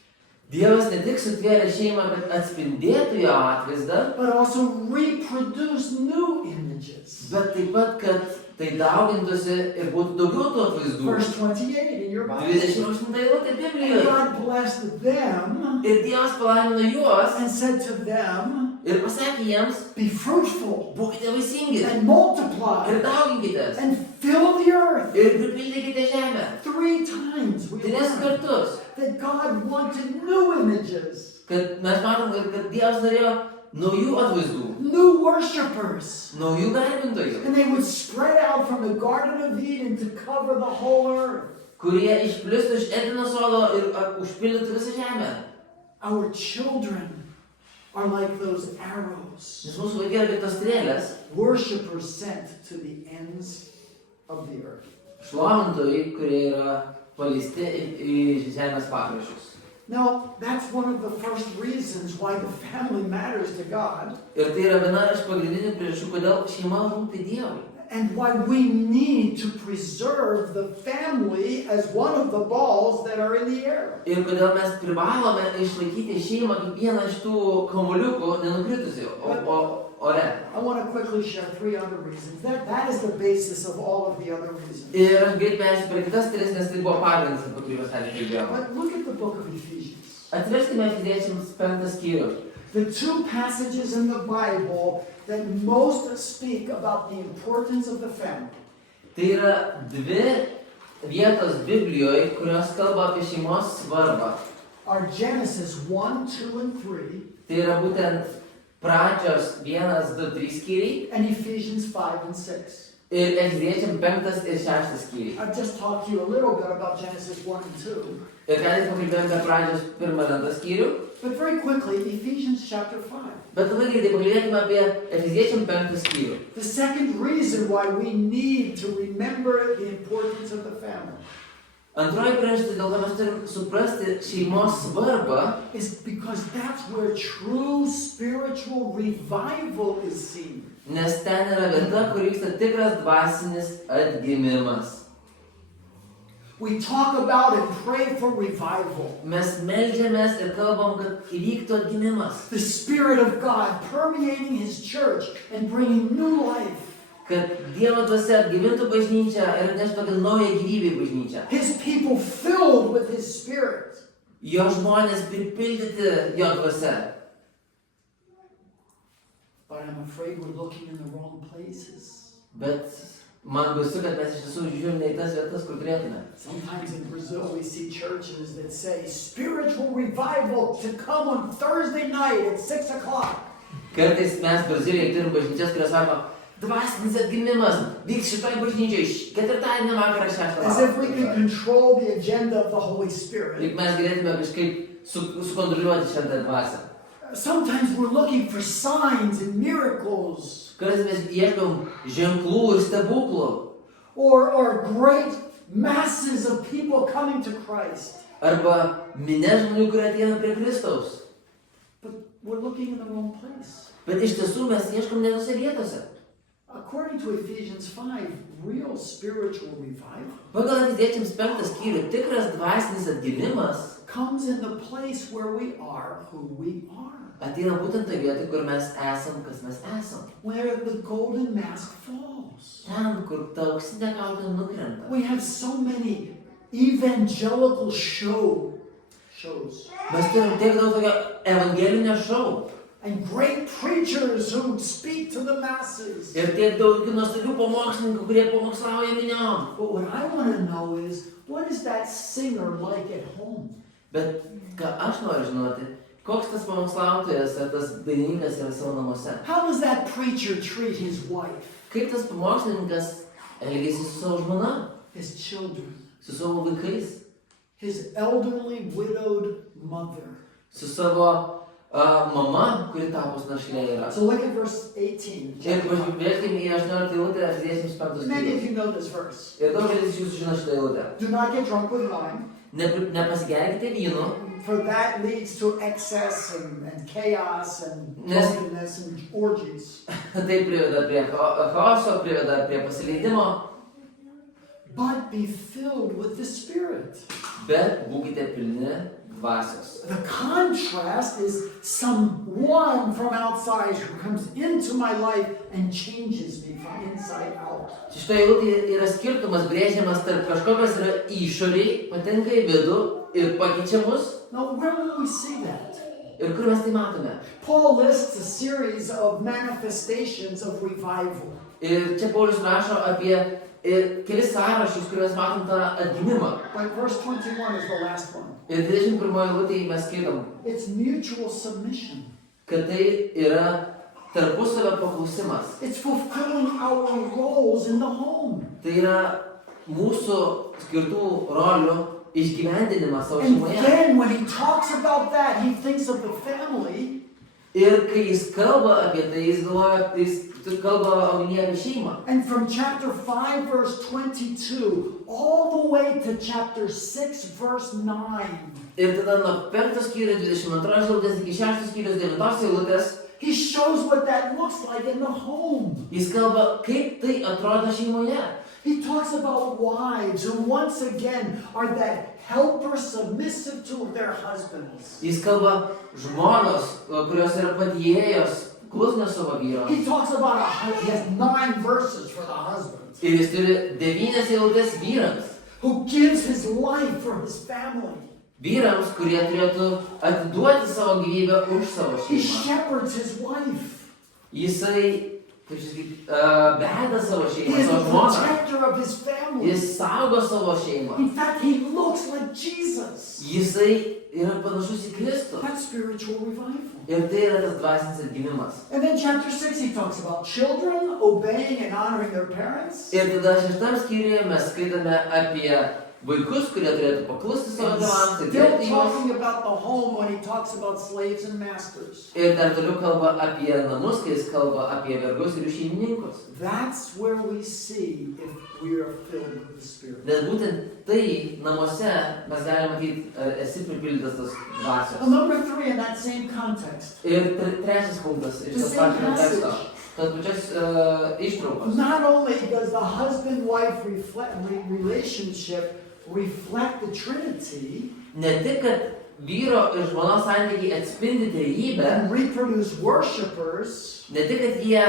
Dievas ne tik sutvėrė šeimą, kad atspindėtų jo atvaizdą, but also reproduce new images. bet taip pat, kad tai daugintųsi ir būtų daugiau tų atvaizdų. Verse 28 in your Bible. 28 eilutė And Biblijoje. God blessed them Ir Dievas palaimino juos and said to them, ir pasakė jiems, be fruitful būkite vaisingi and multiply ir dauginkitės and fill the earth. ir pripildykite žemę. 3 times we 3 learned kartus. that God wanted new images, Kad mes matom, kad Dievas norėjo naujų atvaizdų, new worshipers. naujų garbintojų, And they would spread out from the Garden of Eden to cover the whole earth. kurie išplistų iš Edeno sodo ir užpildytų visą žemę. Our children are like those arrows, Nes mūsų vaikai yra kaip tos strėlės, worshipers sent to the ends of the earth. šlovintojai, kurie yra paleisti į žemės pakraščius. Now, that's one of the first reasons why the family matters to God, Ir tai yra viena iš pagrindinių priežasčių, kodėl šeima rūpi Dievui. and why we need to preserve the family as one of the balls that are in the air. Ir kodėl mes privalome išlaikyti šeimą kaip vieną iš tų kamuoliukų nenukritusių ore. I want to quickly share 3 other reasons. That is the basis of all of the other reasons. Ir aš greit perėsiu prie kitas 3, nes tai buvo pagrindas, apie kurį mes ką kalbėjome. But look at the book of Ephesians. Atverskime Efeziečiams 5 skyrių. The 2 passages in the Bible that most speak about the importance of the family. Tai yra 2 vietos Biblijoje, kurios kalba apie šeimos svarbą. Are Genesis 1, 2, and 3, Tai yra būtent pradžios 1, 2, 3 skyriai and Ephesians 5 and 6. ir Efeziečiam 5 ir 6 skyriai. I've just talked to you a little bit about Genesis 1 and 2. Ir ką tik pakalbėjome apie pradžios 1 ir 2 skyrių, But very quickly, Ephesians chapter 5. bet labai greitai pakalbėkime apie Efeziečiam 5 skyrių. The second reason why we need to remember the importance of the family Antroji priežastis, dėl ko mes turim suprasti šeimos svarbą, is because that's where true spiritual revival is seen. nes ten yra vieta, kur vyksta tikras dvasinis atgimimas. We talk about and pray for revival. Mes meldžiamės ir kalbam, kad įvyktų atgimimas. The Spirit of God permeating His church and bringing new life. Kad Dievo dvasia atgyvintų bažnyčią ir atneštų tokią naują gyvybę į bažnyčią. His people filled with His Spirit. Jo žmonės pripildyti jo dvasia. But I'm afraid we're looking in the wrong places. Bet man baisu, kad mes iš tiesų žiūrime į tas vietas, kur turėtume. Sometimes in Brazil we see churches that say spiritual revival to come on Thursday night at 6 o'clock. Kartais mes Brazilijoje turim bažnyčias, kurios sako, dvasinis atgimimas vyks šitoj bažnyčiai ketvirtadienio vakarą 6 As if we valandą. could control the agenda of the Holy Spirit. Juk mes galėtume kažkaip sukontroliuoti šventąją dvasią. Sometimes we're looking for signs and miracles Kartais mes ieškom ženklų ir stebuklų. or great masses of people coming to Christ. Arba minė žmonių, kurie ateina prie Kristaus. But we're looking in the wrong place. Bet iš tiesų mes ieškom ne tose vietose. According to Ephesians 5, real spiritual revival Pagal Efeziečiams 5 skyrių tikras dvasinis atgimimas comes in the place where we are who we are. ateina būtent toje vietoje, kur mes esam, kas mes esam. Where the golden mask falls. Ten, kur ta auksinė kaukė nukrenta. We have so many evangelical shows Mes turim tiek daug tokio evangelinio šou. and great preachers who speak to the masses. Ir tiek daug nuostabių pamokslininkų, kurie pamokslauja miniom. But what I want to know is, what is that singer like at home? Bet ką aš noriu žinoti, koks tas pamokslautojas ar tas dainininkas yra savo namuose. How does that preacher treat his wife, Kaip tas pamokslininkas elgėsi su savo žmona, his children, su savo vaikais, his elderly widowed mother? su savo mama, kuri tapus našlė yra. So look at verse 18. Ir pažvelgime į 18 eilutę, aš dėsiu 5 Many of skyrius. you know this verse. Ir daugelis iš jūsų žino šitą eilutę. Do not get drunk with wine, Nepasigerkite vynu, for that leads to excess and chaos and drunkenness and orgies. tai priveda prie chaoso, priveda prie pasileidimo, But be filled with the Spirit. bet būkite pilni dvasios. The contrast is someone from outside who comes into my life and changes me from inside out. Šitoje eilutėje yra skirtumas brėžiamas tarp kažko, kas yra išoriai, patenka į vidų ir pakeičia mus. Now, where will we see that? Ir kur mes tai matome? Paul lists a series of manifestations of revival. Ir čia Paulius rašo apie kelis sąrašus, kuriuos matom tą atgimimą. But verse 21 is the last one. Ir 21 eilutėje mes skaitom, It's mutual submission. kad tai yra tarpusavio paklausimas. It's fulfilling our roles in the home. Tai yra mūsų skirtų rolių išgyvendinimas savo And šeimoje. then when he talks about that, he thinks of the family. Ir kai jis kalba apie tai, jis galvoja, jis kalba omenyje apie šeimą. And from chapter 5, verse 22, all the way to chapter 6, verse 9, Ir tada nuo 5 skyrius 22 eilutės iki 6 skyrius 9 eilutės he shows what that looks like in the home. jis kalba, kaip tai atrodo šeimoje. He talks about wives who once again are that helper submissive to their husbands. Jis kalba žmonos, kurios yra padėjėjos, klusnios savo vyro. He talks about he has 9 verses for the husband Ir jis turi 9 eilutės vyrams. who gives his life for his family. Vyrams, kurie turėtų atiduoti savo gyvybę už savo He šeimą. shepherds his wife. Jisai, kaip sakyti, veda savo He šeimą, is the savo žmoną. protector of his family. Jis saugo savo šeimą. In fact, he looks like Jesus. Jisai yra panašus į Kristų. That's spiritual revival. Ir tai yra tas dvasinis atgimimas. And then chapter 6, he talks about children obeying and honoring their parents. Ir tada 6 skyriuje mes skaitome apie vaikus, kurie turėtų paklusti savo And tėvams ir still gerbti juos. talking about the home when he talks about slaves and masters. Ir dar toliau kalba apie namus, kai jis kalba apie vergus ir jų šeimininkus. That's where we see if we are filled with the Spirit. Nes būtent tai namuose mes galime matyti, ar esi pripildytas tos Well, dvasios. number 3 in that same context. Ir trečias punktas iš The tos same pačios teksto. passage. Tos pačios ištraukos. Not only does the husband-wife relationship reflect the Trinity Ne tik, kad vyro ir žmonos santykiai atspindi trejybę, and reproduce worshipers, ne tik, kad jie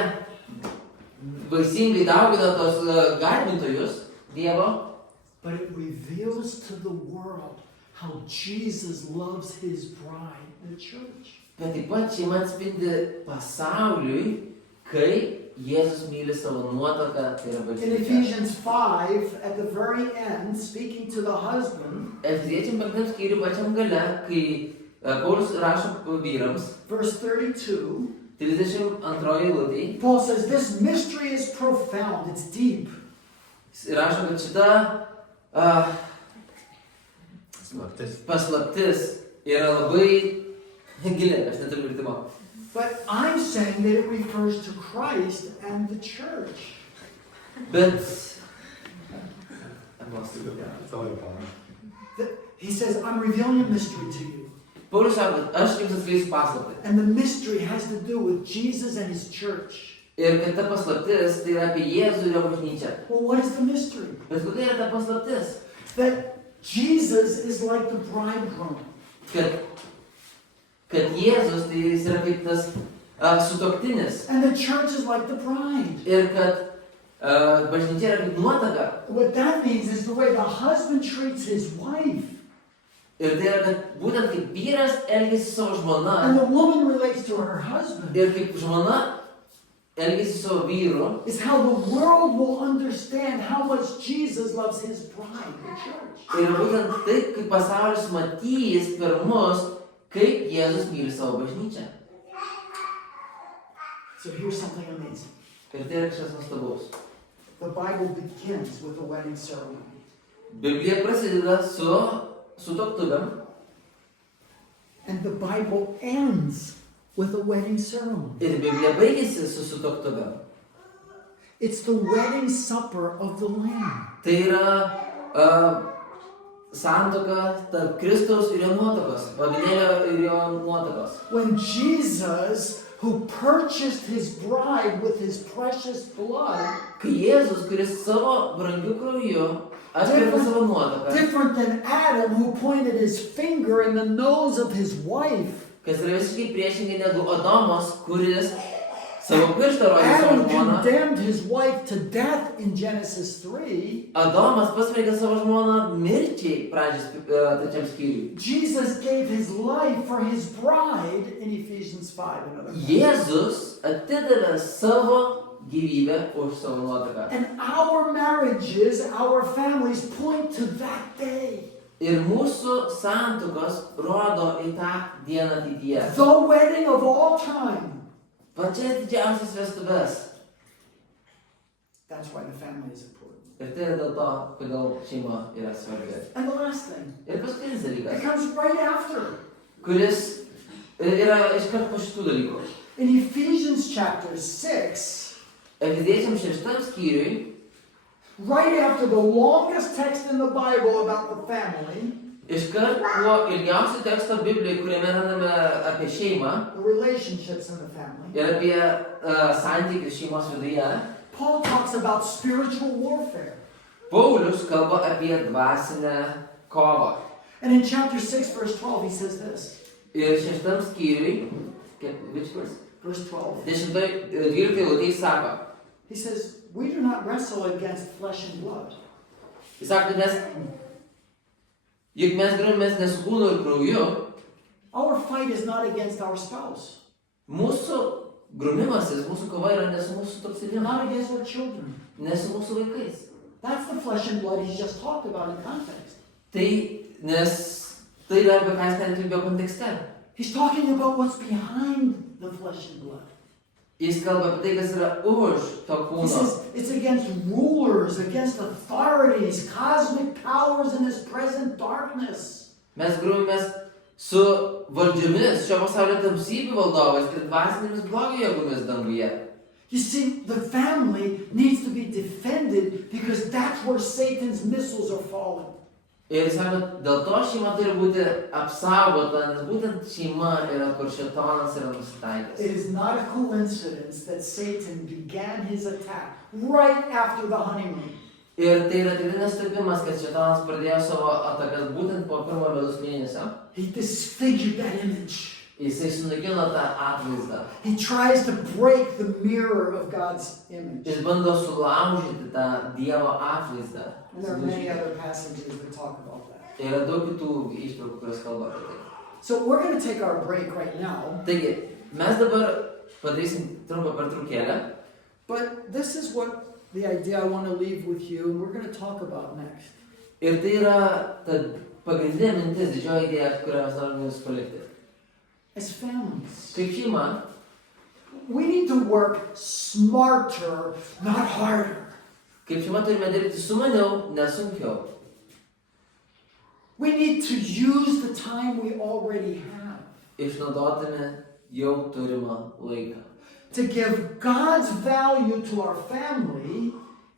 vaisingai daugina tos garbintojus Dievo, but it reveals to the world how Jesus loves his bride, the church. bet taip pat šeima atspindi pasauliui, kaip Jėzus myli savo nuotaką, tai yra In bažnyčia. Ephesians 5, at the very end, speaking to the husband, Efeziečiam 5 skyriui pačiam gale, kai Paulius rašo vyrams, verse 32, 32 eilutėj, Paul says, this mystery is profound, it's deep. jis rašo, kad šita paslaptis yra labai gili, aš neturiu vertimo. But I'm saying that it refers to Christ and the church. Bet He says, I'm revealing a mystery to you. Paulius sako, kad aš jums atskleisiu paslaptį. And the mystery has to do with Jesus and his church. Ir kad ta paslaptis tai yra apie Jėzų ir jo bažnyčią. Well, what is the mystery? Bet kokia yra ta paslaptis? That Jesus is like the bridegroom. Kad Jėzus tai jis yra kaip tas sutuoktinis. And the church is like the bride. Ir kad bažnyčia yra kaip nuotaka. What that means is the way the husband treats his wife Ir tai yra, kad būtent kaip vyras elgėsi su savo žmona. and the woman relates to her husband Ir kaip žmona elgėsi su savo vyru. is how the world will understand how much Jesus loves his bride, the church. Ir būtent taip, kaip pasaulis matys per mus, kaip Jėzus myli savo bažnyčią. So here's something amazing. Ir tai yra kažkas nuostabaus. The Bible begins with a wedding ceremony. Biblija prasideda su sutuoktuvėm. And the Bible ends with a wedding ceremony. Ir Biblija baigėsi su sutuoktuve. It's the wedding supper of the Lamb. Tai yra santuoka tarp Kristaus ir jo nuotakos, avinėlio ir jo nuotakos. When Jesus, who purchased his bride with his precious blood, Kai Jėzus, kuris savo brangiu krauju atpirko savo nuotaką, different than Adam, who pointed his finger in the nose of his wife, kas yra visiškai priešingai negu Adomas, kuris savo pirštą rodė savo Adam žmoną. condemned his wife to death in Genesis 3. Adomas pasmerkė savo žmoną mirčiai pradžios trečiam skyriui. Jesus gave his life for his bride in Ephesians 5. Another passage. Jėzus atidavė savo gyvybę už savo nuotaką. And our marriages, our families point to that day. Ir mūsų santuokos rodo į tą dieną ateityje. The wedding of all time. Pačias didžiausias vestuves. That's why the family is important. Ir tai yra dėl to, kodėl šeima yra svarbi. And the last thing, Ir paskutinis it dalykas, comes right after. kuris yra iškart po šitų dalykų. In Ephesians chapter 6, Efeziečiams 6 skyriui, right after the longest text in the Bible about the family, iškart po ilgiausio teksto Biblijoje, kuriame randame apie šeimą the relationships in the family, ir apie santykius šeimos viduje, Paul talks about spiritual warfare. Paulius kalba apie dvasinę kovą. And in chapter 6, verse 12, he says this. Ir 6 skyriui, which verse? Verse 12. 12 eilutėje sako, He says, we do not wrestle against flesh and blood. jis sako, juk mes grumės ne su kūnu ir krauju, Our fight is not against our spouse, mūsų grumimasis, mūsų kova yra ne su mūsų sutuoktiniu, not against our children. ne su mūsų vaikais. That's the flesh and blood he's just talked about in context. Nes tai yra apie ką jis ten kalbėjo kontekste. He's talking about what's behind the flesh and blood. Jis kalba apie tai, kas yra už to He kūno. says it's against rulers, against authorities, cosmic powers in this present darkness. Mes grumės su valdžiomis, šio pasaulio tamsybių valdovais ir dvasinėmis blogio jėgomis danguje. You see, the family needs to be defended because that's where Satan's missiles are falling. Ir jis sako, dėl to šeima turi būti apsaugota, nes būtent šeima yra, kur šėtonas yra nusitaikęs. It is not a coincidence that Satan began his attack right after the honeymoon. Ir tai yra tikrai nestabimas, kad šėtonas pradėjo savo atakas būtent po pirmo medus mėnesio. He disfigured that image. Jisai sunaikino tą atvaizdą. He tries to break the mirror of God's image. Jis bando sulaužyti tą Dievo atvaizdą. And there are many other passages that talk about that. Yra daug kitų ištraukų, kurios kalba apie tai. So we're going to take our break right now. Taigi, mes dabar padarysim trumpą pertraukėlę. But this is what the idea I want to leave with you, and we're going to talk about next. Ir tai yra ta pagrindinė mintis, didžioji idėja, kurią mes norime jūs palikti. As families, Kaip šeima, we need to work smarter, not harder. kaip šeima turime dirbti sumaniau, nesunkiau. We need to use the time we already have Išnaudotame jau turimą laiką. to give God's value to our family,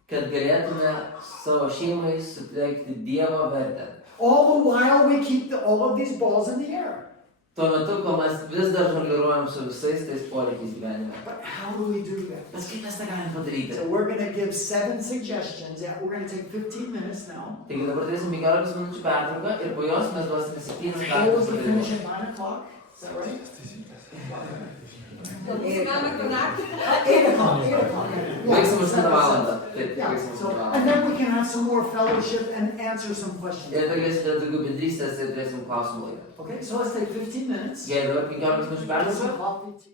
Kad galėtume savo šeimai suteikti Dievo vertę. all the while we keep all of these balls in the air. Tuo metu, kol mes vis dar žongliruojam su visais tais poreikiais gyvenime. But how do we do that? Bet kaip mes tą galim padaryti? So we're going to give 7 suggestions. Yeah, we're going to take 15 minutes now. Taigi dabar turėsim 15 minučių pertrauką ir po jos mes duosime 7 Always we finish patarimų. at 9 o'clock. Is that right? Gyvename konakti. 8 o'clock. 8 o'clock. Baigsim 8 valandą. Taip, Yeah, baigsim 8 so, and valandą. then we can have some more fellowship and answer some questions. Ir galėsime daugiau bendrystės ir turėsim klausimų laiką. Okay, so let's take 15 minutes. Gerai, dabar 15 minučių Have some pertrauką. coffee.